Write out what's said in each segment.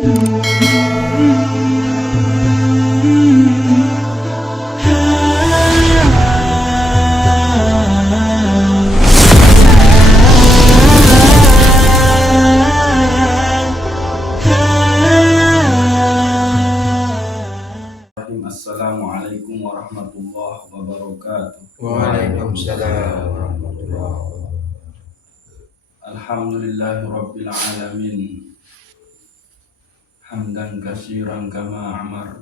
Assalamualaikum warahmatullahi wabarakatuh. Waalaikumsalam warahmatullahi wabarakatuh. Alhamdulillahirabbil alamin. Hamdan katsiran kama amar.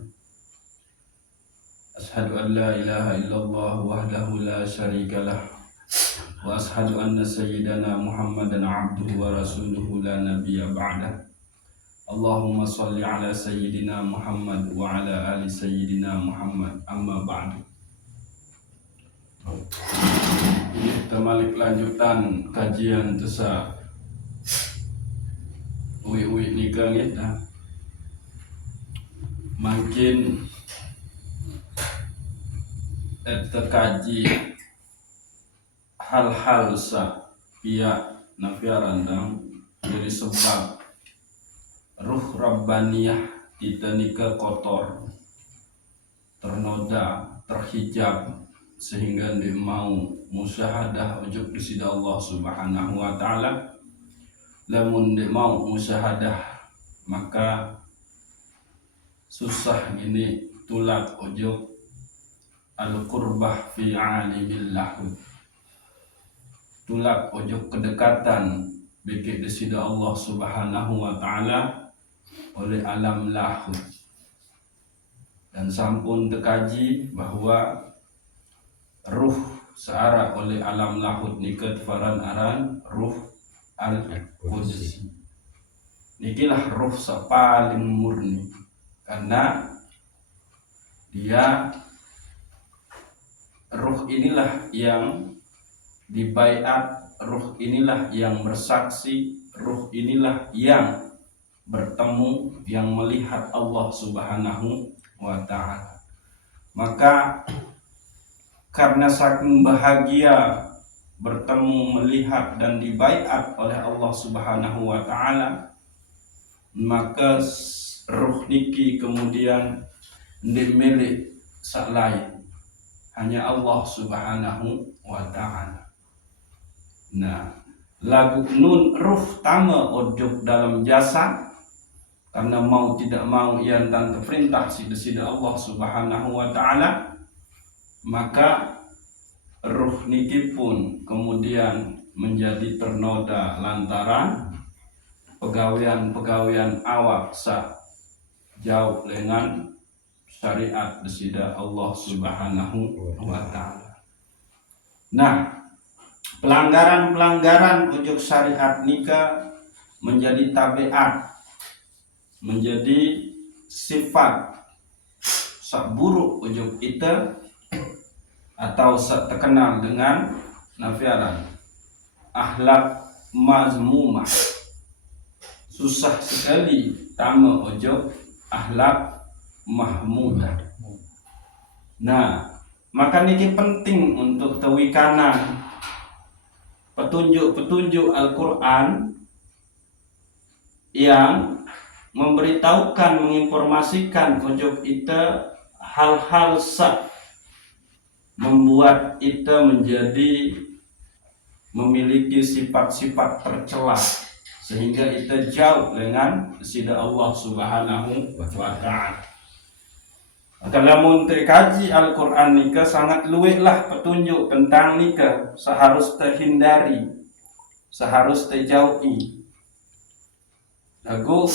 Ashhadu an la ilaha illallah wahdahu la syarikalah. Wa ashhadu anna sayyidana Muhammadan abduhu wa rasuluhu la nabiyya ba'dah. Allahumma sholli ala sayyidina Muhammad wa ala ali sayyidina Muhammad, amma ba'du. Kita balik lanjutan kajian tesa uwi nikah kita. Makin terkaji hal-hal sa pihak nafiarandang dari sebab ruh rabbaniyah kita nikah kotor, ternoda, terhijab, sehingga dia mau musyahadah ujuk di sida Allah Subhanahu wa taala. Lamun dia mau musyahadah maka susah ini tulak ujuk al-qurbah fi alimillah, tulak ujuk kedekatan bikin di sida Allah Subhanahu wa taala oleh alam lahud. Dan sampun terkaji bahwa ruh searah oleh alam lahud niket faran aran ruh al-qudus. Nikilah ruh paling murni karena dia ruh inilah yang dibaiat, ruh inilah yang bersaksi, ruh inilah yang bertemu, yang melihat Allah Subhanahu wa ta'ala. Maka karena saking bahagia bertemu, melihat dan dibaiat oleh Allah Subhanahu wa ta'ala, maka ruh niki kemudian dimiliki sak lain, hanya Allah Subhanahu wa ta'ala. Nah, lagu nun ruh tama ojuk dalam jasa, karena mau tidak mau yang tanpa perintah sida Allah Subhanahu wa ta'ala, maka ruh niki pun kemudian menjadi ternoda lantaran pegawaian awak sa jauh dengan syariat sida Allah Subhanahu wa ta'ala. Nah, pelanggaran ujuk syariat nikah menjadi tabiat, menjadi sifat sak buruk ujuk kita, atau sak terkenal dengan nafiaran akhlak mazmumah. Susah sekali tama ujuk akhlak mahmudah. Nah, maka niki penting untuk tewikanan petunjuk-petunjuk Al-Quran yang memberitahukan, menginformasikan ujuk kita hal-hal sak membuat kita menjadi memiliki sifat-sifat tercela sehingga kita jauh dengan sida Allah Subhanahu wa ta'ala. Kalau terkaji Al-Quran nikah sangat luwehlah petunjuk tentang nikah, seharus terhindari, seharus terjauhi. Lagu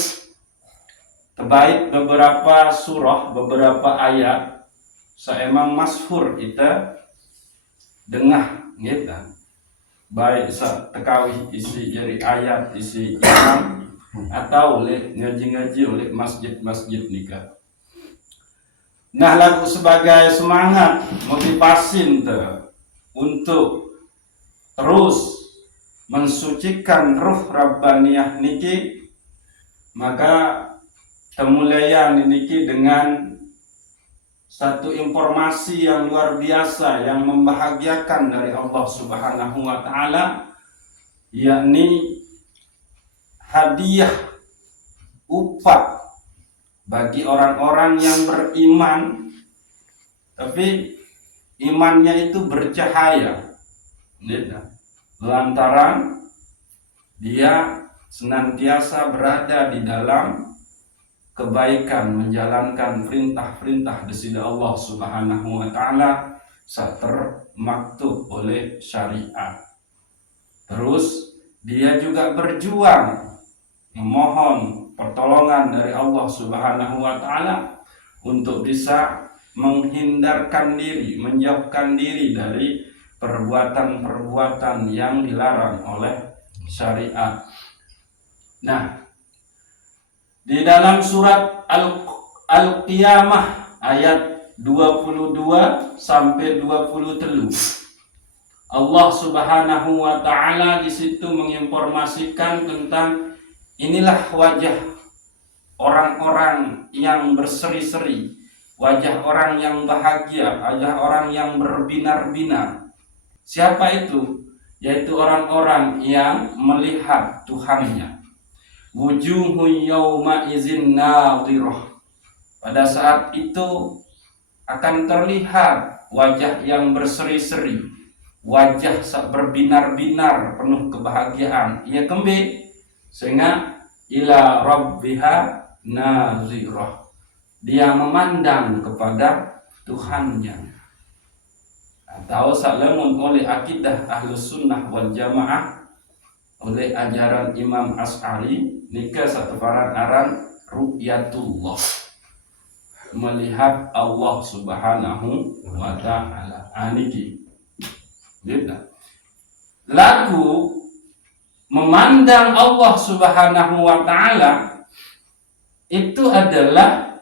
terbaik beberapa surah, beberapa ayat seemang masyhur kita dengah gitu. Baik tekawi isi dari ayat, isi imam, atau oleh ngaji-ngaji oleh masjid-masjid nikah. Nah, lagu sebagai semangat motivasi untuk terus mensucikan ruh rabbaniyah niki, maka temulayan niki dengan satu informasi yang luar biasa yang membahagiakan dari Allah Subhanahu wa ta'ala, yakni hadiah upah bagi orang-orang yang beriman tapi imannya itu bercahaya, lantaran dia senantiasa berada di dalam kebaikan, menjalankan perintah-perintah dari Allah Subhanahu wa taala saat termaktub oleh syariat. Terus dia juga berjuang memohon pertolongan dari Allah Subhanahu wa taala untuk bisa menghindarkan diri, menjauhkan diri dari perbuatan-perbuatan yang dilarang oleh syariat. Nah, di dalam surat Al-Qiyamah ayat 22 sampai 23, Allah Subhanahu wa taala di situ menginformasikan tentang inilah wajah orang-orang yang berseri-seri, wajah orang yang bahagia, wajah orang yang berbinar-binar. Siapa itu? Yaitu orang-orang yang melihat Tuhannya. Wujuhu yawma izin nadhirah. Pada saat itu akan terlihat wajah yang berseri-seri, wajah berbinar-binar penuh kebahagiaan. Ia kembali sehingga ila rabbiha nazirah. Dia memandang kepada Tuhannya. Atau salamun oleh akidah Ahlus Sunnah wal Jamaah, oleh ajaran Imam Asy'ari, nikah satu aran ru'yatullah, melihat Allah Subhanahu wa taala. Aniki lagu memandang Allah Subhanahu wa taala itu adalah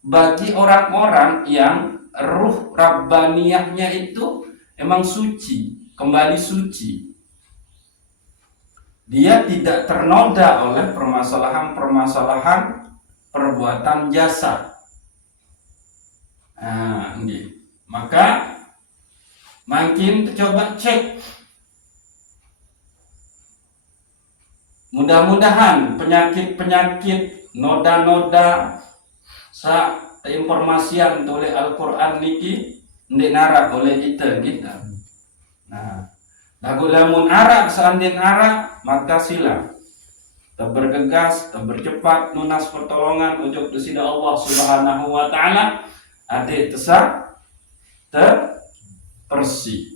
bagi orang-orang yang ruh rabbaniyahnya itu emang suci, kembali suci. Dia tidak ternoda oleh permasalahan-permasalahan perbuatan jasad. Nah, ini. Maka makin coba cek. Mudah-mudahan penyakit-penyakit noda-noda sa informasian oleh Al-Quran niki ndek narak oleh kita. Nah, lagu lamun arak seandin arak maka sila bergegas, bercepat nunas pertolongan ujuk desida Allah Subhanahu wa taala ade tesa terpersi.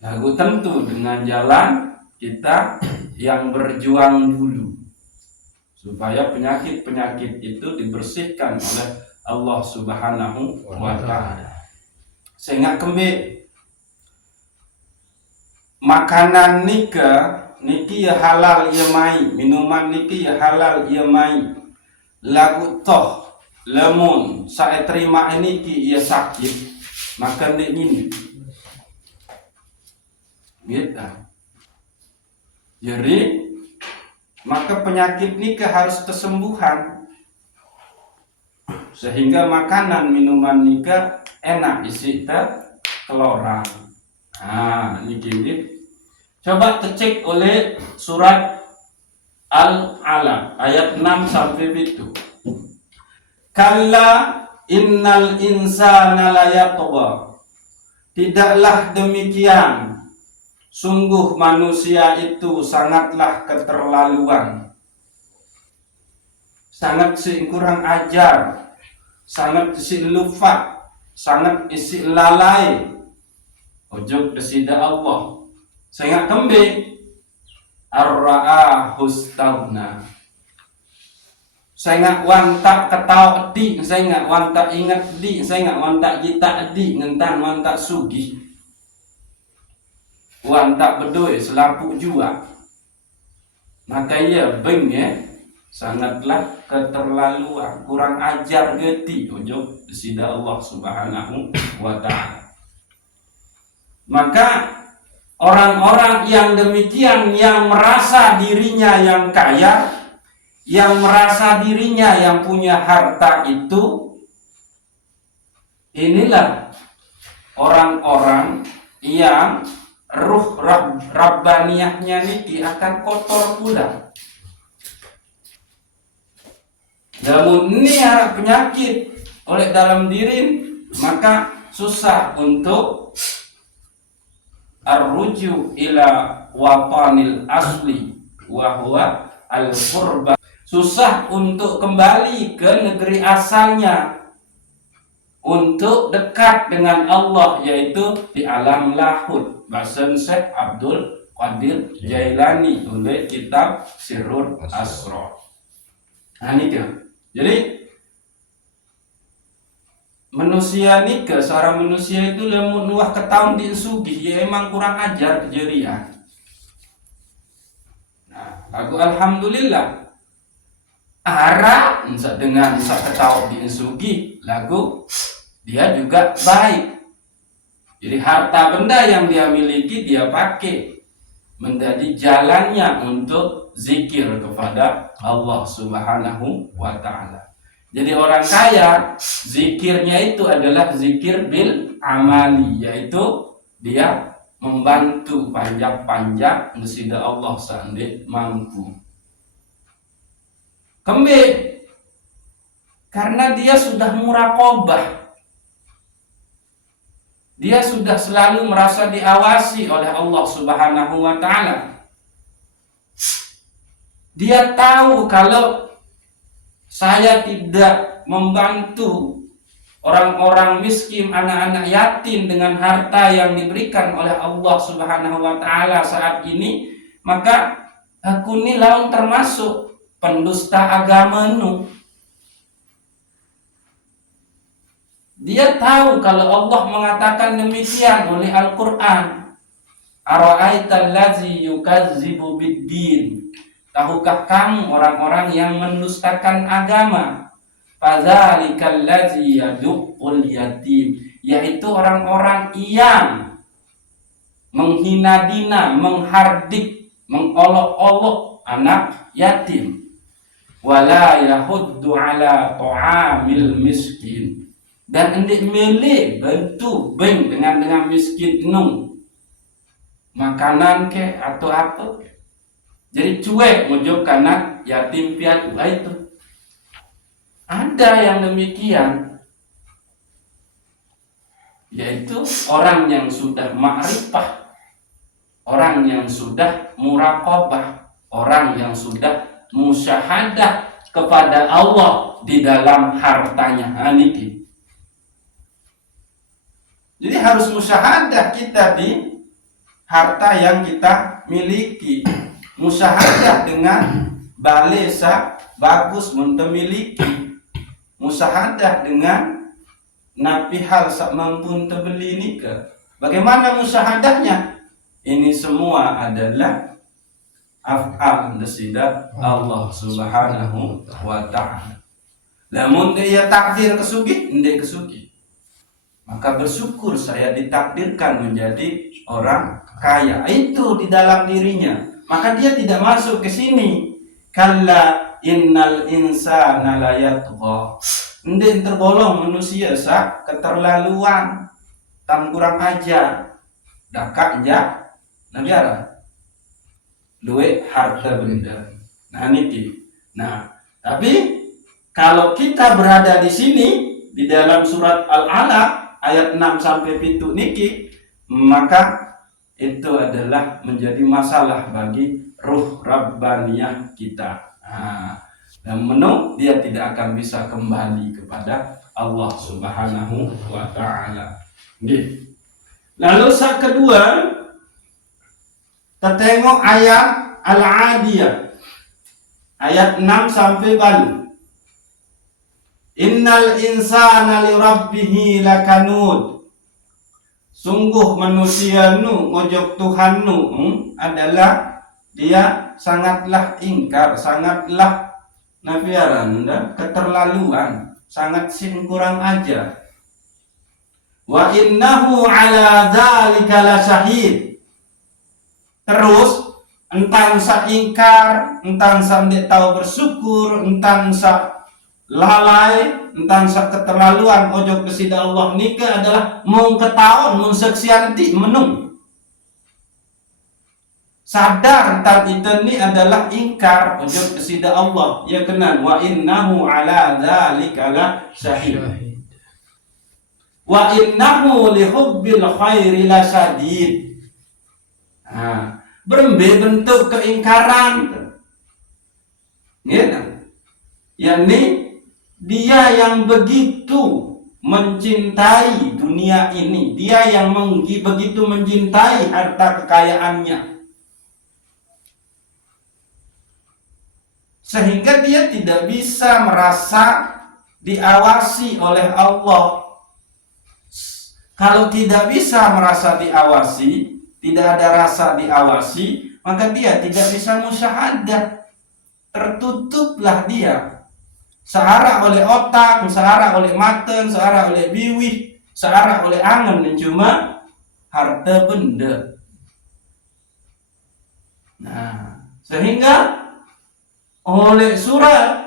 Lagu tentu dengan jalan kita yang berjuang dulu supaya penyakit-penyakit itu dibersihkan oleh Allah Subhanahu wa taala. Sehingga kembali makanan niki ya halal ya mai, minuman niki ya halal ya mai. Lagu toh lemun saya terima ini ki ya sakit makan dek ini. Gitu. Jadi maka penyakit nika harus kesembuhan sehingga makanan minuman nika enak isi teloran. Nah, ini coba cek oleh surat Al-Alaq ayat 6 sampai 7. Kalla innal insana layatgha. Tidaklah demikian, sungguh manusia itu sangatlah keterlaluan, sangat kurang ajar, sangat isi lupa, sangat isi lalai ujuk desida Allah. Sehingga kembali ar-ra'ahustagna. Sehingga wantak ketau di, sehingga wantak ingat di, sehingga wantak kita di, ngentan wantak sugi, wantak bedoi selapuk jua. Maka ia bengnya sangatlah keterlaluan, kurang ajar geti ujuk desida Allah Subhanahu wa ta'ala. Maka orang-orang yang demikian, yang merasa dirinya yang kaya, yang merasa dirinya yang punya harta itu, inilah orang-orang yang ruh rabbaniyahnya niki akan kotor pula. Namun ini harap penyakit oleh dalam diri, maka susah untuk arruju ila watanil asli wa huwa al-qurba. Susah untuk kembali ke negeri asalnya, untuk dekat dengan Allah, yaitu di alam lahud. Bahasa Syekh Abdul Qadir Jailani oleh kitab Sirrul Asrar. Nah ini dia. Jadi manusia ni ke seorang manusia itu lamun nuah ketahuan di sugih, ya emang kurang ajar kejadian. Nah, aku alhamdulillah arah dengan ketahuan di sugih, lagu dia juga baik. Jadi harta benda yang dia miliki dia pakai menjadi jalannya untuk zikir kepada Allah Subhanahu wa Ta'ala. Jadi orang kaya zikirnya itu adalah zikir bil amali, yaitu dia membantu panjang-panjang nesida Allah seandainya mampu. Kembali karena dia sudah muraqabah, dia sudah selalu merasa diawasi oleh Allah Subhanahu wa Ta'ala. Dia tahu kalau saya tidak membantu orang-orang miskin, anak-anak yatim dengan harta yang diberikan oleh Allah Subhanahu wa Ta'ala saat ini, maka aku ini lawan termasuk pendusta agama nu. Dia tahu kalau Allah mengatakan demikian oleh Al-Quran. Ara'aital ladzi yukazzibu bid-din. Tahukah kamu orang-orang yang mendustakan agama? Fadzalikal ladzi yaduqul yatim, yaitu orang-orang yang menghina dina, menghardik, mengolok-olok anak yatim. Wala yahuddu ala ta'amil miskin, dan hendak milih bantu beng dengan miskin nung makanan ke atau apa ke. Jadi cuek mujuk anak yatim piatu itu. Ada yang demikian, yaitu orang yang sudah ma'rifah, orang yang sudah muraqabah, orang yang sudah musyahadah kepada Allah di dalam hartanya. Aniki. Jadi harus musyahadah kita di harta yang kita miliki. Musyahadah dengan balesa bagus memiliki. Musyahadah dengan napi hal sak mampu terbeli nikah. Bagaimana musyahadahnya? Ini semua adalah af'al nasidat Allah Subhanahu wa Ta'ala. Namun dia takdir kesugih, ndek kesugih. Maka bersyukur saya ditakdirkan menjadi orang kaya. Itu di dalam dirinya. Maka dia tidak masuk ke sini. Kalla innal insana la yatgha. Ndek tergolong manusia sak keterlaluan, tam kurang ajar. Dakak ja negara. Duit harta benda. Nah niki. Nah, tapi kalau kita berada di sini di dalam surat Al-Alaq ayat 6 sampai 7 niki, maka itu adalah menjadi masalah bagi ruh rabbaniyah kita. Dan menung dia tidak akan bisa kembali kepada Allah Subhanahu wa Ta'ala. Lalu saat kedua, kita tengok ayat Al-Adiyah ayat 6 sampai balu. Innal insana li rabbihi lakanud. Sungguh manusia nu ngojok Tuhan nu adalah dia sangatlah ingkar, sangatlah nafiaran dan keterlaluan, sangat kurang ajar. Wa innahu ala dzalika lasyahid. Terus entan sa ingkar, entan sa ndak tahu bersyukur, entan sa lalai, entan sa keterlaluan ojok kesida Allah nikah adalah mung ketahuan mung seksian ti menung. sadar tab itu ni adalah ingkar ujub kesida Allah ya kenan wa innahu ala dzalika la syahid wa innahu li hubbil khairi la syadid. Berembe bentuk keingkaran ya, yakni dia yang begitu mencintai dunia ini, dia yang begitu mencintai harta kekayaannya sehingga dia tidak bisa merasa diawasi oleh Allah. Kalau tidak bisa merasa diawasi, tidak ada rasa diawasi, maka dia tidak bisa musyahadah. Tertutuplah dia, searah oleh otak, searah oleh mata, searah oleh biwih, searah oleh angan dan cuma harta benda. Nah, sehingga oleh surat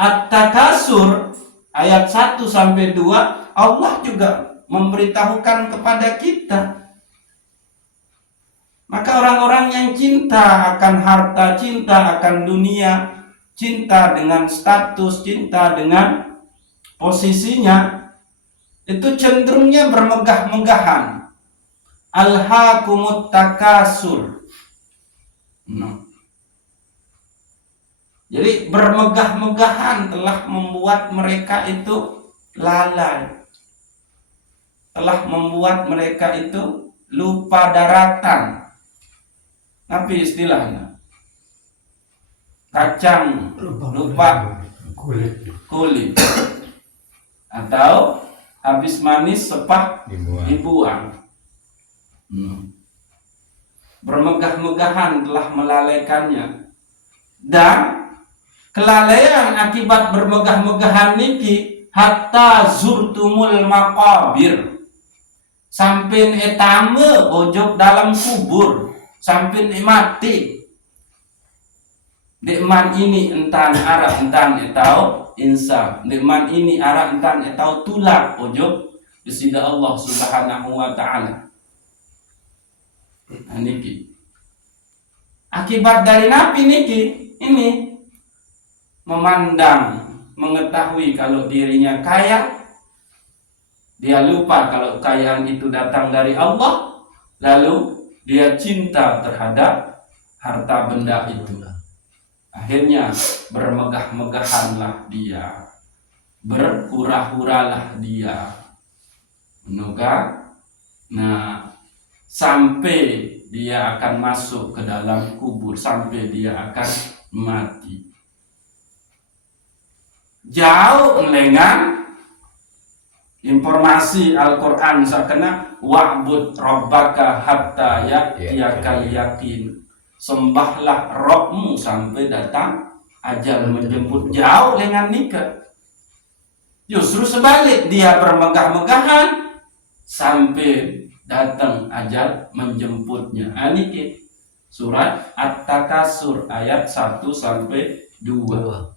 At-Takasur ayat 1 sampai 2 Allah juga memberitahukan kepada kita. Maka orang-orang yang cinta akan harta, cinta akan dunia, cinta dengan status, cinta dengan posisinya, itu cenderungnya bermegah-megahan. Alhaakumut takasur. Jadi bermegah-megahan telah membuat mereka itu lalai, telah membuat mereka itu lupa daratan. Tapi istilahnya kacang lupa kulit, atau habis manis sepah dibuang. Bermegah-megahan telah melalaikannya, dan kelalaian akibat bermegah-megahan niki hatta zurtumul maqabir, sampai etame ojok dalam kubur, sampai mati. Dekman ini entan arah entan etau insa, dekman ini arah entan etau tulak ojok disida Allah Subhanahu wa taala. Nah, niki akibat dari napi niki ini memandang, mengetahui kalau dirinya kaya, dia lupa kalau kekayaan itu datang dari Allah, lalu dia cinta terhadap harta benda itu. Akhirnya bermegah-megahanlah dia, berhura-huralah dia, nah sampai dia akan masuk ke dalam kubur, sampai dia akan mati. Jauh dengan informasi Al-Quran sakena wa'bud rabbaka hatta ya'tiyakal yakin. Sembahlah Rabbmu sampai datang ajal menjemput. Jauh dengan nikah. Justru sebalik, dia bermegah-megahan sampai datang ajal menjemputnya. Ini surat At-Takasur ayat 1 sampai 2.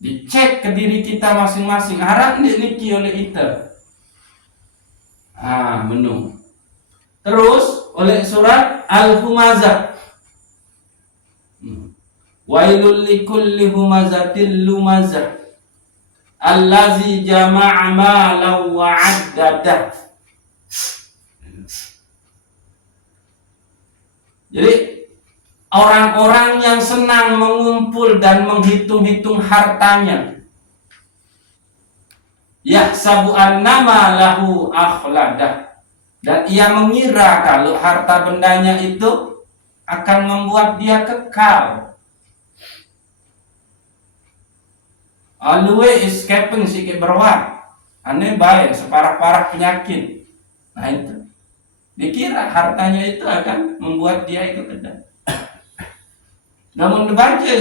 Dicek ke diri kita masing-masing, harap niki oleh kita. Menung. Terus oleh surat Al-Humazah. Wailul likulli humazatil lumazah allazi jama'a malan wa 'addadah. Jadi orang-orang yang senang mengumpul dan menghitung-hitung hartanya, yahsabu annama lahu akhladah, dan ia mengira kalau harta bendanya itu akan membuat dia kekal. Alue escaping sikit berwak, aneh baik separah-parah penyakit. Nah itu dikira hartanya itu akan membuat dia itu kekal. Namun dibaca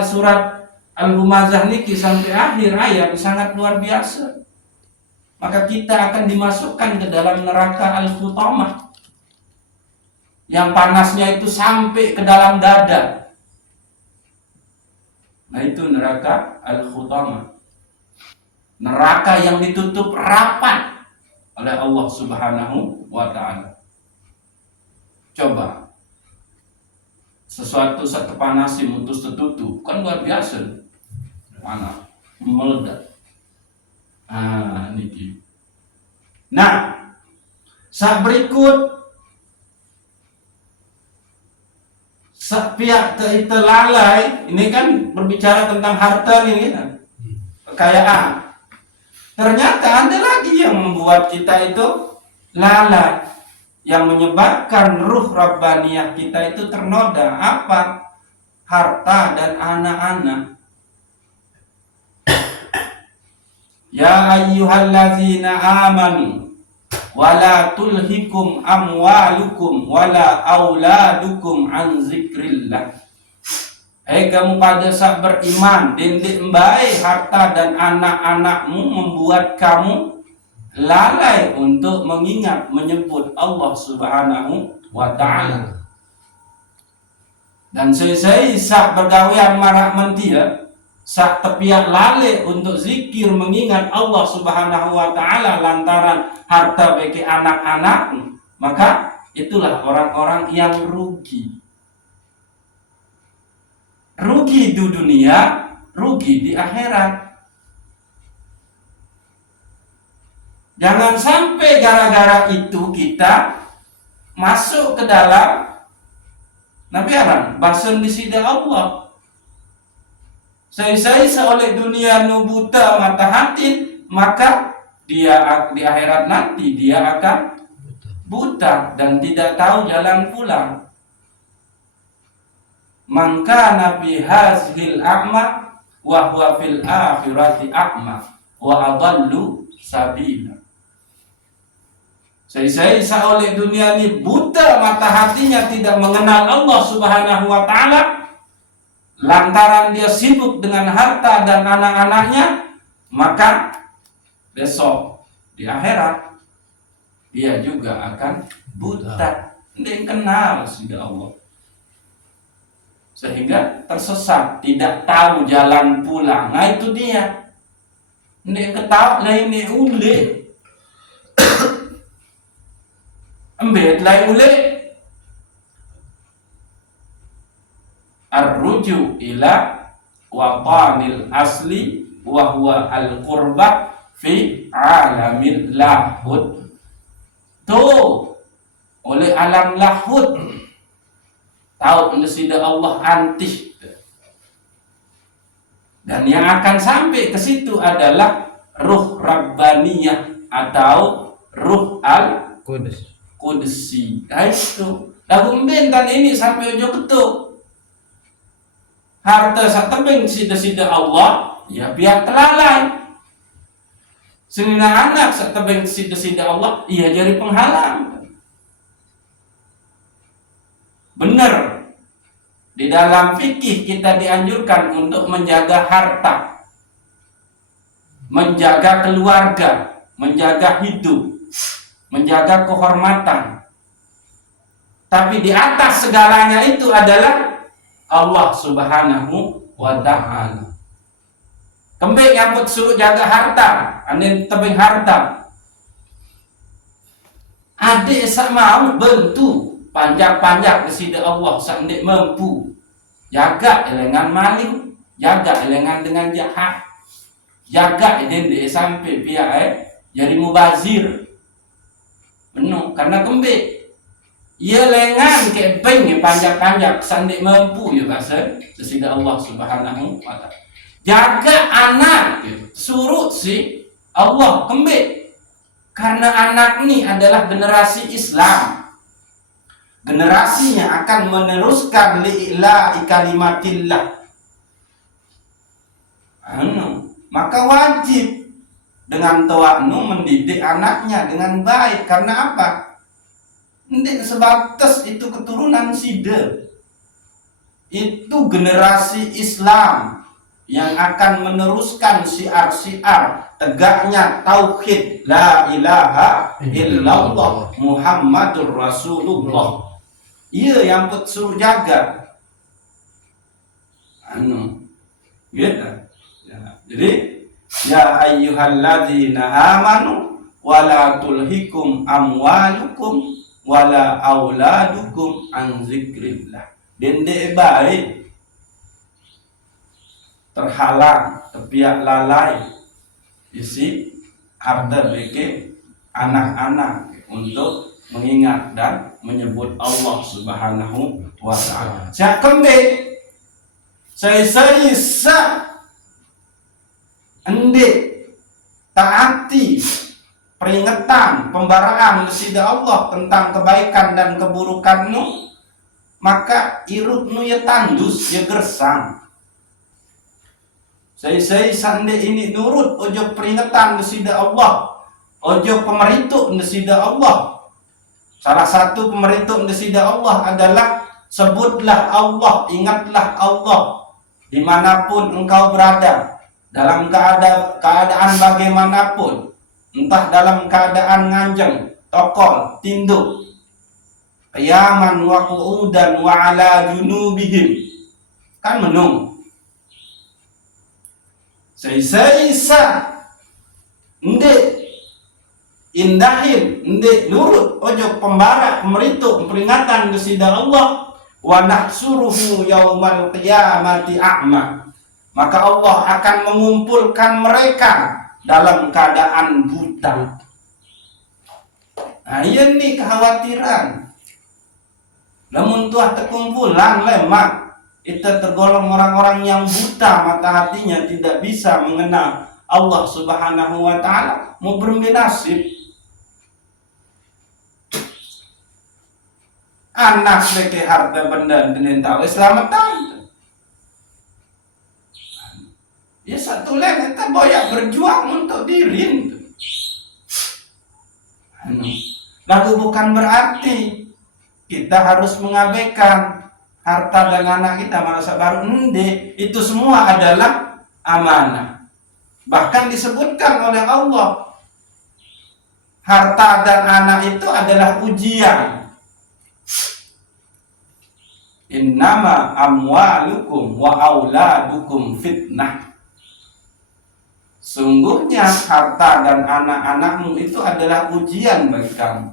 surat Al-Humazah niki sampai akhir ayat sangat luar biasa. Maka kita akan dimasukkan ke dalam neraka Al-Hutamah yang panasnya itu sampai ke dalam dada. Nah itu neraka Al-Hutamah, neraka yang ditutup rapat oleh Allah Subhanahu wa ta'ala. Coba sesuatu setepanasi mutus tetutu kan luar biasa, mana meledak. Niki. Nah, saat berikut pihak itu lalai, ini kan berbicara tentang harta ini kan, kekayaan. Ternyata ada lagi yang membuat kita itu lalai, yang menyebabkan ruh rabbaniyah kita itu ternoda. Apa? Harta dan anak-anak. Ya ayyuhallazina amanu wala tulhikum amwalukum wala auladukum an zikrillah. Hei kamu pada saat beriman, dindik baik harta dan anak-anakmu membuat kamu lalai untuk mengingat, menyebut Allah Subhanahu wa ta'ala. Dan saya saat bergawean marak mentia, saat tepiak lalai untuk zikir mengingat Allah Subhanahu wa ta'ala lantaran harta bagi anak-anak, maka itulah orang-orang yang rugi. Rugi di dunia, rugi di akhirat. Jangan sampai gara-gara itu kita masuk ke dalam nabi aran basun di sida Allah. Saya oleh dunia nubuta mata hati, maka dia di akhirat nanti dia akan buta dan tidak tahu jalan pulang. Maka nabi hazhil a'ma wa huwa fil akhirati a'ma wa adallu sabila. Saya oleh dunia ini buta mata hatinya, tidak mengenal Allah Subhanahu wa ta'ala, lantaran dia sibuk dengan harta dan anak-anaknya, maka besok di akhirat dia juga akan buta, tidak kenal sudah Allah, sehingga tersesat, tidak tahu jalan pulang. Nah itu dia, tidak ketahui lain ini ule ambet lain ule arruju ila watanil asli wa huwa al-qurba fi alamil lahud. Tuh oleh alam lahud tahu nasidah Allah antih, dan yang akan sampai ke situ adalah ruh rabbaniyah atau ruh al-qudsi. Nah itu lagu bentan ini sampai ujung ketuk harta satembeng sida-sida Allah, ya pihak telalai. Senina anak satembeng sida-sida Allah, ia jadi penghalang. Benar, di dalam fikih kita dianjurkan untuk menjaga harta, menjaga keluarga, menjaga hidup, menjaga kehormatan. Tapi di atas segalanya itu adalah Allah Subhanahu wa ta'ala. Kembali nyambut suruh jaga harta, ane tebing harta. Adik sak mau bentu panjang-panjang kesida Allah sak ndik mampu. Jaga elengan maling, jaga elengan dengan jahat. Jaga ndik sampai pihak jadi mubazir. Penuh karena kembali ia lengan ke beng panjang-panjang sandik mampu ya bahasa sesida Allah Subhanahu wa ta'ala. Jaga anak surut si Allah kembali karena anak ini adalah generasi Islam, generasinya akan meneruskan li'ila'i kalimatillah. Maka wajib dengan tawaknu mendidik anaknya dengan baik. Karena apa? Ndik sebatas itu keturunan sida, itu generasi Islam yang akan meneruskan syiar-syiar tegaknya tauhid la ilaha illallah Muhammadur Rasulullah. Ia yang suruh jaga gitu. Jadi ya ayyuhalladzina amanu wala tulhikum amwalukum wala auladukum an zikrillah. Dendek baik terhalang tepiak lalai isi harta beke anak-anak untuk mengingat dan menyebut Allah Subhanahu wa ta'ala. Siap kembali saya endek taati peringatan pembaraan sida Allah tentang kebaikan dan keburukanmu, maka irupnu ya tandus ya gersang. Saya sande ini nurut ojo peringatan sida Allah, ojo pemerintah sida Allah. Salah satu pemerintah sida Allah adalah sebutlah Allah, ingatlah Allah dimanapun engkau berada, dalam keadaan bagaimanapun, entah dalam keadaan nganjeng, tokol, tinduk, qiyaman wa qu'udan wa ala junubihim, kan menung. Saya ndek indahin, ndek nurut ojo pembara pemerintah peringatan kesida Allah. Wa nahsuruhu yaumal qiyamati a'ma, maka Allah akan mengumpulkan mereka dalam keadaan buta. Nah, ini kekhawatiran. Namun tuah terkumpulan lemak, kita tergolong orang-orang yang buta mata hatinya, tidak bisa mengenal Allah Subhanahu wa ta'ala, mau berminasib. Anak beke harta benda dengan tahu selamatan. Ya satu lagi kita banyak berjuang untuk diri. Lalu bukan berarti kita harus mengabaikan harta dan anak kita masa baru. Itu semua adalah amanah. Bahkan disebutkan oleh Allah, harta dan anak itu adalah ujian. Innama amwalukum wa auladukum fitnah. Sungguhnya harta dan anak-anakmu itu adalah ujian bagi kamu.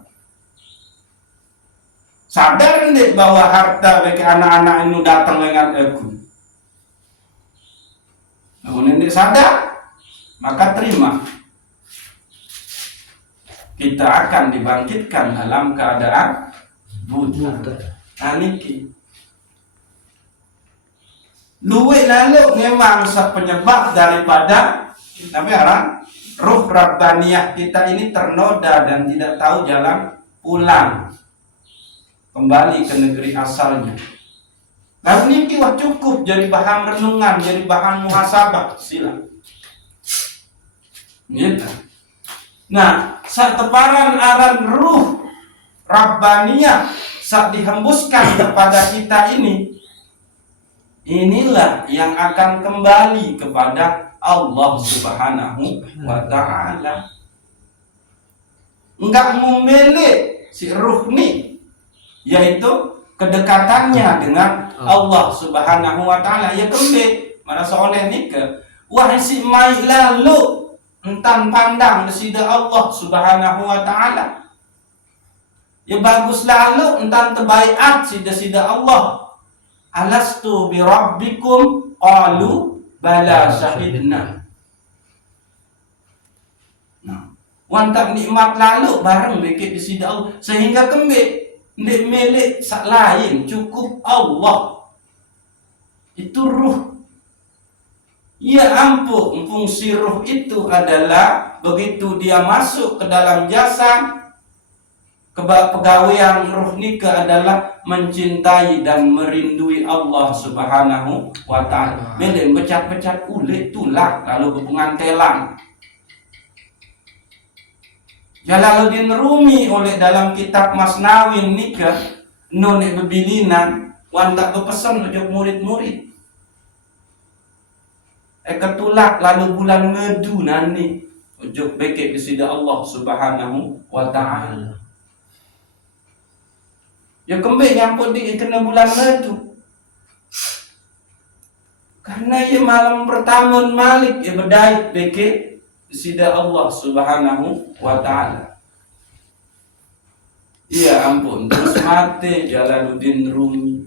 Sadar enggak bahwa harta bagi anak-anak itu datang dengan aku? Namun enggak sadar, maka terima. Kita akan dibangkitkan dalam keadaan buta. Aniki. Luwe lalu memang penyebab daripada ruh rabbaniyah kita ini ternoda dan tidak tahu jalan pulang kembali ke negeri asalnya. Lalu ini wah cukup jadi bahan renungan, jadi bahan muhasabah sila. Gitu. Nah, saat tebaran aran ruh rabbaniyah saat dihembuskan kepada kita ini, inilah yang akan kembali kepada Allah Subhanahu wa ta'ala. Enggak memilih si ruh ni, yaitu kedekatannya dengan Allah Subhanahu wa ta'ala. Ya kembali merasa oleh nikah. Wahai si mai lalu entan pandang kesida Allah Subhanahu wa ta'ala. Ya bagus lalu entan terbaiat sida Allah. Alastu bi rabbikum qalu bala syahidna. Nah, wantap nikmat lalu bareng bikin di sida Allah sehingga kembali ndik milik sak lain, cukup Allah. Itu ruh. Ya ampun, fungsi ruh itu adalah begitu dia masuk ke dalam jasad, kepegawaian ruh nikah adalah mencintai dan merindui Allah Subhanahu wa ta'ala. Belum becat-becat kulit tulang lalu berpengantelan. Jalaluddin Rumi oleh dalam kitab Masnawi nikah nun bebilinan wan tak berpesan untuk murid-murid. Ketulak lalu bulan medu nani ujuk bekek disida Allah Subhanahu wa ta'ala. Ya kembali nyampun di kena bulan medu. Karena ya malam pertama malik ya berdait bekek disida Allah Subhanahu wa ta'ala. Iya ampun, terus mati Jalaluddin Rumi.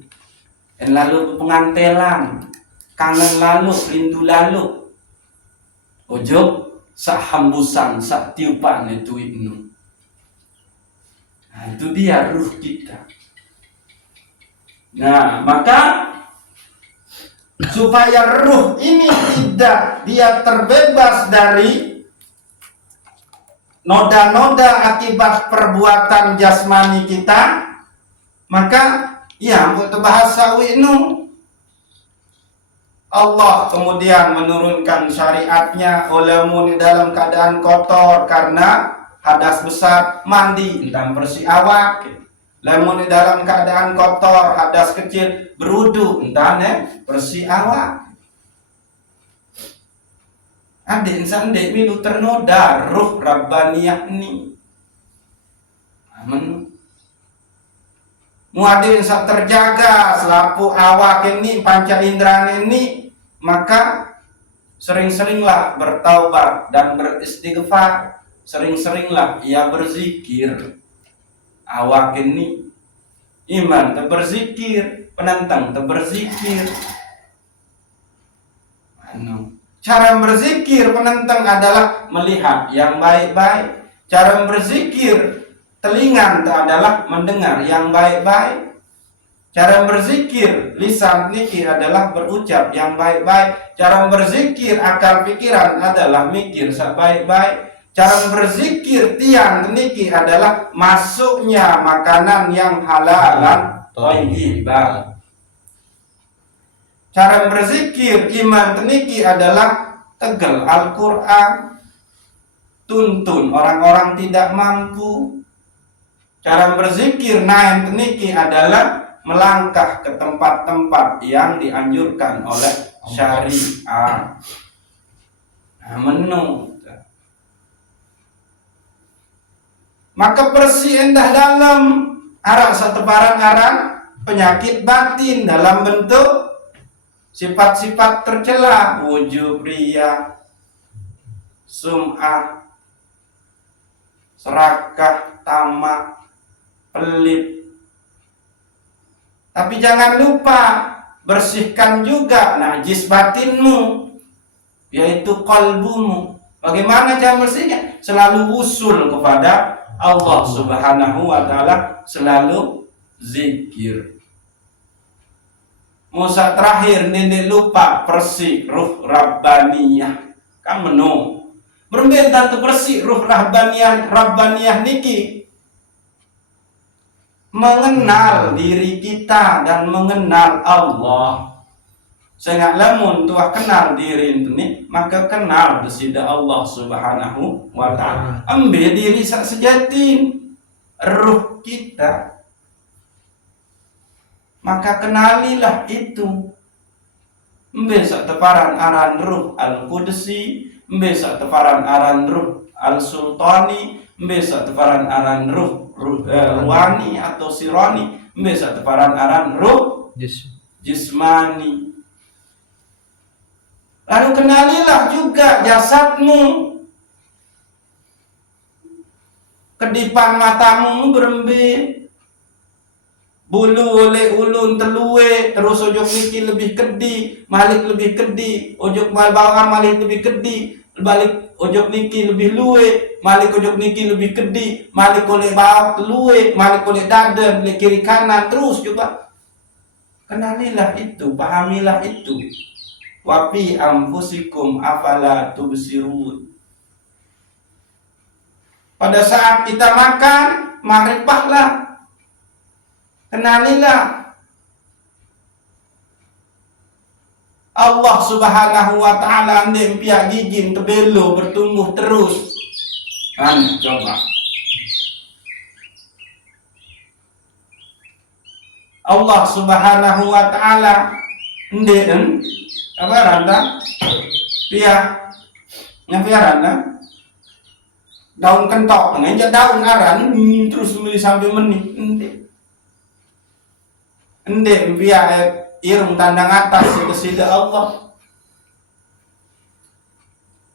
Dan lalu pengantelan, kangen lalu, rindu lalu. Ojo sak hambusan, sak tiupan itu inu. Nah, itu dia ruh kita. Nah, maka supaya ruh ini tidak dia terbebas dari noda-noda akibat perbuatan jasmani kita, maka ya untuk bahasa winu Allah kemudian menurunkan syariatnya olamun dalam keadaan kotor karena hadas besar mandi entah bersih awak, lamun dalam keadaan kotor hadas kecil berudu entah bersih awak. Adik sandek milu ternoda ruh rabbaniyah ni. Amin. Muadin saat terjaga selapu awak ini panca indera ini, maka sering-seringlah bertaubat dan beristighfar, sering-seringlah ia berzikir. Awak ini iman berzikir, penantang berzikir. Cara berzikir penentang adalah melihat yang baik-baik. Cara berzikir telinga adalah mendengar yang baik-baik. Cara berzikir lisan niki adalah berucap yang baik-baik. Cara berzikir akal pikiran adalah mikir sebaik-baik. Cara berzikir tiang niki adalah masuknya makanan yang halalan thayyibah. Cara berzikir iman teniki adalah tegel Al-Quran, tuntun orang-orang tidak mampu. Cara berzikir naik teniki adalah melangkah ke tempat-tempat yang dianjurkan oleh syariat. Nah, menu. Maka bersih endah dalam arak setebaran arang penyakit batin dalam bentuk sifat-sifat tercela, wujub riya, sum'ah, serakah, tamak, pelit. Tapi jangan lupa bersihkan juga najis batinmu, yaitu qalbumu. Bagaimana cara bersihnya? Selalu usul kepada Allah Subhanahu wa ta'ala, selalu zikir. Musa terakhir nenek lupa persik ruh rabbaniyah. Kan menu berbeda tu persik ruh rabbaniyah niki mengenal diri kita dan mengenal Allah. Sehingga lamun tuah kenal diri ini, maka kenal besida Allah Subhanahu wa ta'ala. Ambil diri sejati ruh kita, maka kenalilah itu. Mbesok teparan aran ruh al-Qudsi, mbesok teparan aran ruh al-Sultani, mbesok teparan aran ruh ruhani atau sirani, mbesok teparan aran ruh jismani. Lalu kenalilah juga jasadmu. Kedipan matamu berembik, bulu oleh ulun teluwe, terus ojok niki lebih kedi, malik lebih kedi, ojok mal bawah malik lebih kedi, balik ojok niki lebih luwe, malik ojok niki lebih kedi, malik oleh bawah teluwe, malik oleh dada, oleh kiri kanan, terus juga kenalilah itu, pahamilah itu. Wa fi anfusikum afala tubsirun. Pada saat kita makan, makrifahlah, kenalilah Allah Subhanahu wa ta'ala. Andai pihak gigin tebelo bertumbuh terus. Kan coba Allah Subhanahu wa ta'ala ndek apa randa pihak randa daun kentok ngajak daun aran terus beli sampai menit ndek pihak irung tandang atas kesida Allah.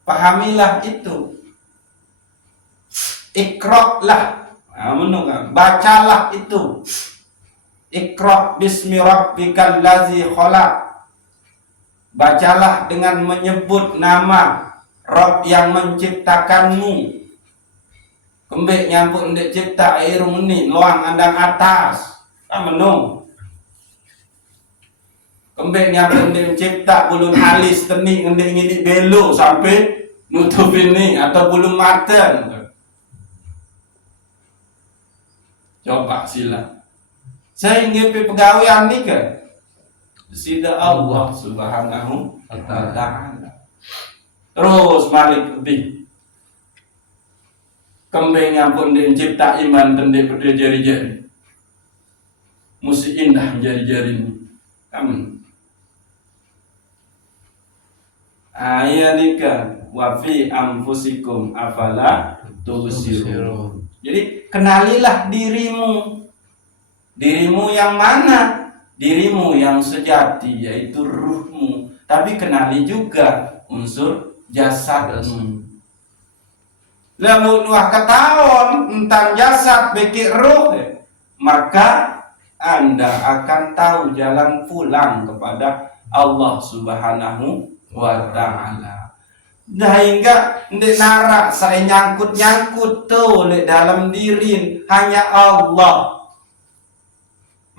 Pahamilah itu. Iqra' lah. Menunggu. Bacalah itu. Iqra bismi rabbikal ladzi khalaq. Bacalah dengan menyebut nama Rabb yang menciptakanmu. Kembek nyambut ndek cipta irung ni loang andang atas. Menung. Kembek nyambut ndek cipta bulun alis tenik ndek ngini belo sampai nutup ini atau bulu mata. Coba sila. Saya ngepe pegawaian ni ke? Sida Allah Subhanahu wa ta'ala. Terus balik lebih. Kembengnya pun dia cipta iman tendek pada jari-jari. Musi indah jari-jari ini. Amin. Ayat nikah wa fi anfusikum afala tubsirun. Jadi kenalilah dirimu. Dirimu yang mana? Dirimu yang sejati, yaitu ruhmu. Tapi kenali juga unsur jasadmu. Lalu nuah ketahuan tentang jasad beki ruh, maka Anda akan tahu jalan pulang kepada Allah Subhanahu wa ta'ala. Sehingga ndek narak saya nyangkut-nyangkut tuh le dalam diri hanya Allah.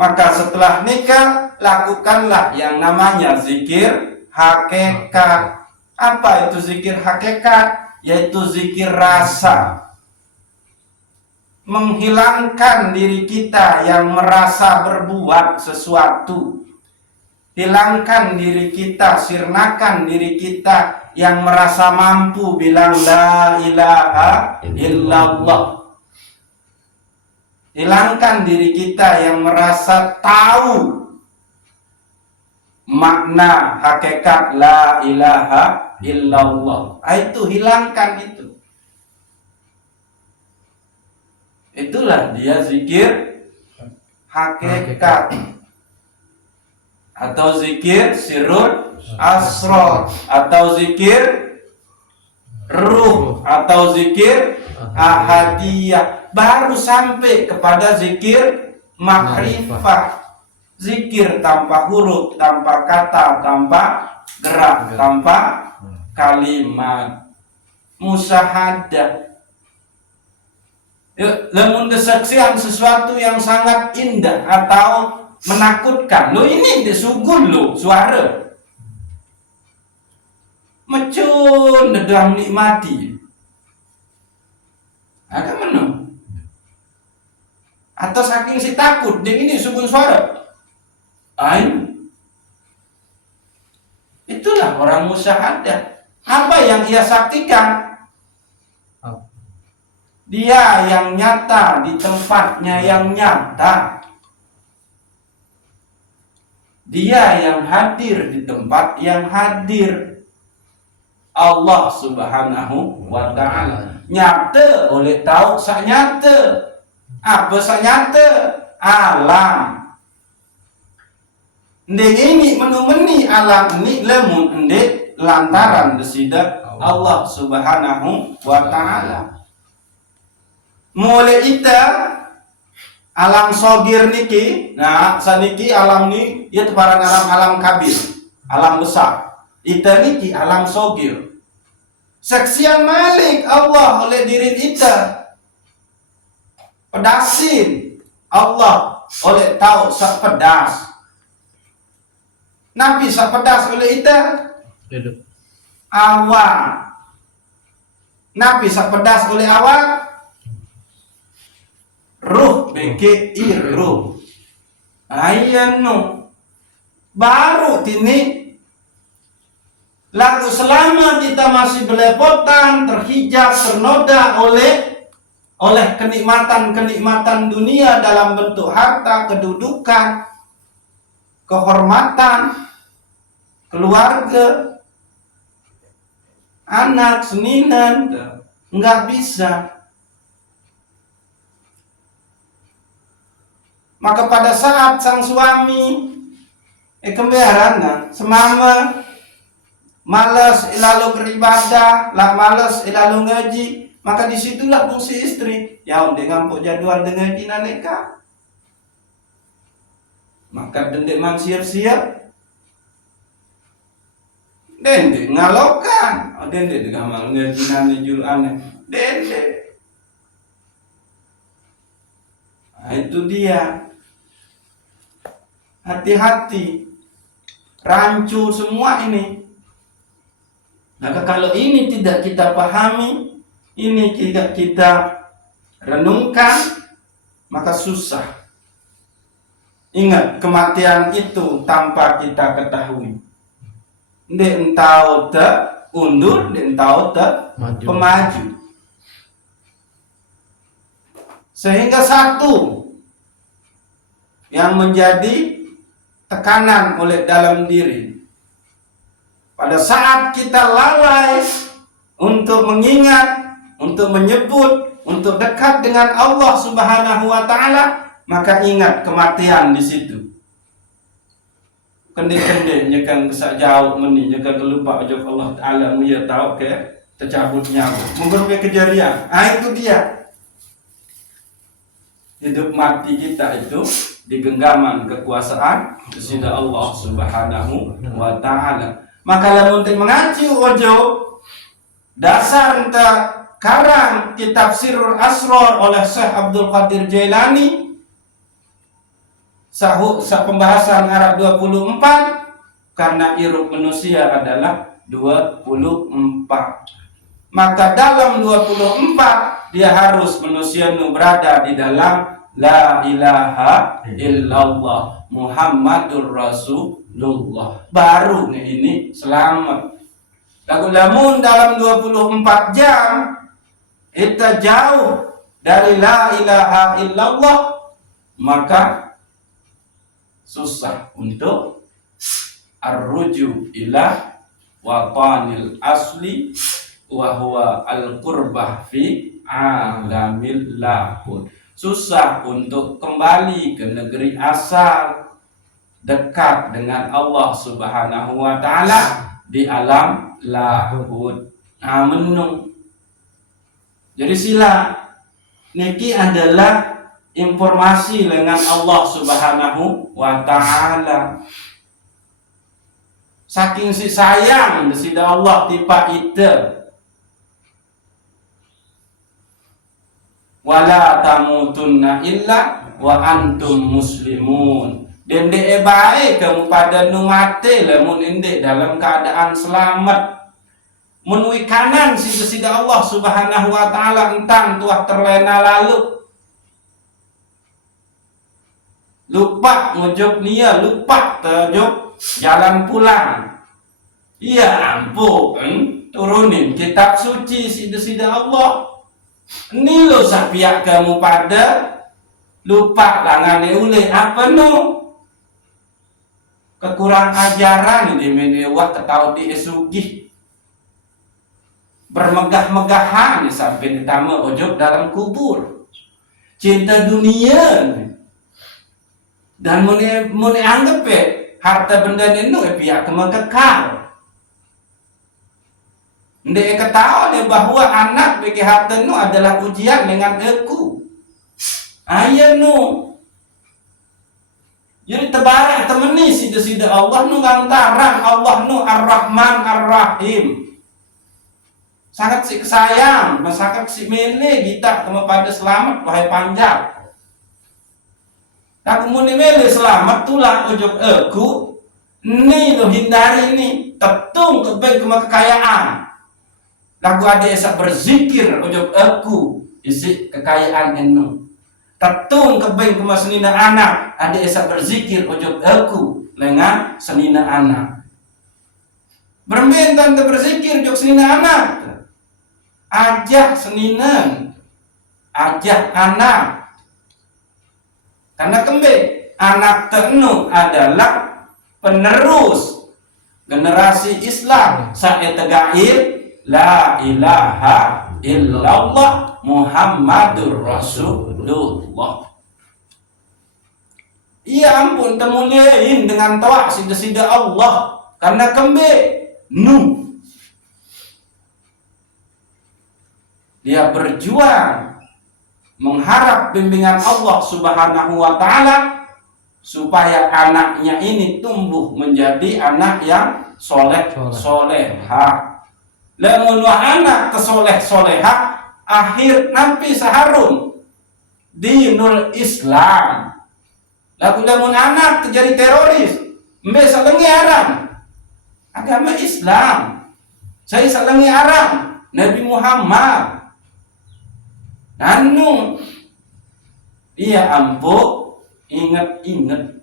Maka setelah nikah lakukanlah yang namanya zikir hakikat. Apa itu zikir hakikat? Yaitu zikir rasa. Menghilangkan diri kita yang merasa berbuat sesuatu. Hilangkan diri kita, sirnakan diri kita yang merasa mampu bilang la ilaha illallah. Hilangkan diri kita yang merasa tahu makna hakikat la ilaha illallah. Itu hilangkan itu. Itulah dia zikir hakikat. Atau zikir sirrul asrar, atau zikir ruh, atau zikir ahadiyah. Baru sampai kepada zikir makrifah. Zikir tanpa huruf, tanpa kata, tanpa gerak, tanpa kalimat. Musahadah. Lamun kesaksian sesuatu yang sangat indah atau menakutkan. Lo ini disugul lo suara. Mecun dalam nikmati. Ada mana? Atau saking si takut dia ini sugun suara. Itulah orang musyahadah. Apa yang ia saktikan? Dia yang nyata di tempatnya yang nyata. Dia yang hadir di tempat yang hadir. Allah Subhanahu wa ta'ala. Nyata oleh tahu sak nyata. Apa sak nyata? Alam. Ndek ini menumeni alam ini lemun ndek lantaran desida Allah Subhanahu wa ta'ala. Mulai ita alam sogir niki, nah saniki alam ni ya teparan alam kabir, alam besar. Ita niki alam sogir. Saksian malik Allah oleh diri ita. Pedasin Allah oleh tahu sak pedas. Nabi sak pedas oleh ita. Awak. Nabi sak pedas oleh awak. Ruh beke iruh. Ayano. Baru tini. Lalu selama kita masih belepotan, terhijab, ternoda oleh kenikmatan-kenikmatan dunia dalam bentuk harta, kedudukan, kehormatan, keluarga, anak, seninan, enggak bisa. Maka pada saat sang suami kembiaran semama malas lalu beribadah, lah malas lalu ngaji, Maka disitulah fungsi istri. Ya udah ngampuk jadwal dengan kina neka. Maka dendek man siap-siap. Dendek ngalokan. Dendek ngamal ngejinane julu aneh. Dendek. Nah, itu dia. Hati-hati. Rancu semua ini. Maka kalau ini tidak kita pahami, ini tidak kita renungkan, maka susah. Ingat, kematian itu tanpa kita ketahui. Ndek entau te undur, ndek entau te pemaju. Sehingga satu yang menjadi tekanan oleh dalam diri. Pada saat kita lalai untuk mengingat, untuk menyebut, untuk dekat dengan Allah Subhanahu wa taala, maka ingat kematian di situ. Kendek-kendek nyekan kesak jauh meni nyekan kelupa ajak Allah taala muya tahu ke tercabut nyawa. Memperoleh kejadian. Ah itu dia. Hidup mati kita itu di genggaman kekuasaan kepada Allah Subhanahu wa taala. Maka lamun teh mengaji ojo dasar enta karang kitab Sirrul Asrar oleh Syekh Abdul Qadir Jailani sah pembahasan Arab 24 karena irup manusia adalah 24. Maka dalam 24 dia harus manusia nu berada di dalam la ilaha illallah Muhammadur Rasulullah. Baru ini selamat. Lamun dalam 24 jam kita jauh dari la ilaha illallah, maka susah untuk arruju ila watanil asli wa huwa al-qurbah fi alamil lahud. Susah untuk kembali ke negeri asal, dekat dengan Allah Subhanahu wa taala di alam lahud. Menung. Jadi sila niki adalah informasi dengan Allah Subhanahu wa taala. Saking si sayang desida Allah tipa ite. Wala tamutunna illa wa antum muslimun. Dendek baik kamu pada nu mate lamun indek dalam keadaan selamat. Menui kanan sida Allah Subhanahu wa taala entang tuah terlena lalu. Lupa ngejok nia, lupa terjok jalan pulang. Iya ampun, turunin kitab suci sida Allah. Ini lo sapiak kamu pada lupa langane ule apa no? Kekurang ajaran ini menewah ketahu di esugih. Bermegah-megahan sampai ditama ojok dalam kubur. Cinta dunia. Dan mune anggap harta benda itu pihak kemekekal. Ndek ketahui bahwa anak bagi harta itu adalah ujian dengan aku. Ayah nu. Jadi tebarang temeni sida Allah nu ngantaran Allah nu Ar-Rahman Ar-Rahim. Sangat si sayang, sangat si mele kita kepada selamat wahai panjang. Tak muni mele selamat tulang ujung aku. Ni lo hindari ni tetung kebeng kekayaan. Lagu ada esak berzikir ujung aku isi kekayaan enu. Tetung kebeng kema senina anak ada esak berzikir ujung aku lengan senina anak. Bermintan berzikir ujung senina anak. Ajak senina, ajak anak. Karena kembali anak tenu adalah penerus generasi Islam saat tegair la ilaha illallah Muhammadur Rasulullah. Iya ampun temuliain dengan tawa sida Allah karena kembali nu dia berjuang mengharap bimbingan Allah Subhanahu wa taala supaya anaknya ini tumbuh menjadi anak yang soleha. Lamun anak kesoleh-soleha akhir nampi saharun dinul Islam. Lamun anak terjadi teroris, mbe salengi aran agama Islam. Saya salengi aran Nabi Muhammad. Anu iya ampo ingat-ingat.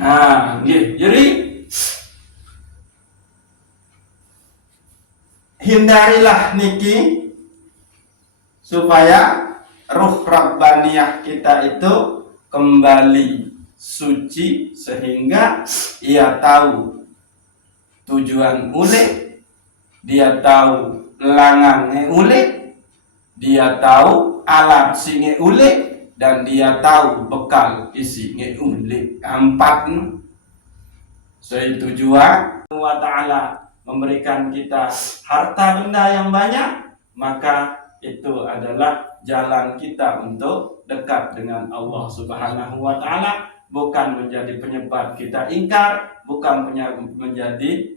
Nah, jadi hindarilah niki supaya ruh rabbaniyah kita itu kembali suci sehingga ia tahu tujuan ule, dia tahu langannya ule, dia tahu alat singe ule, dan dia tahu bekal isi nge ule. Empat saya tujuan wa ta'ala memberikan kita harta benda yang banyak, maka itu adalah jalan kita untuk dekat dengan Allah Subhanahu wa taala, bukan menjadi penyebab kita ingkar, bukan menjadi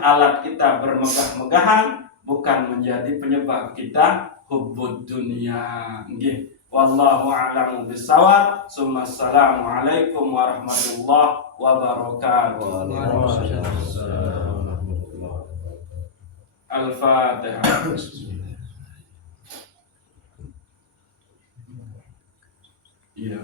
alat kita bermegah-megahan, bukan menjadi penyebab kita hubbud dunia. Nggih, wallahu a'lamu bissawab. Assalamualaikum warahmatullahi wabarakatuh. Al-Fatihah. Iya.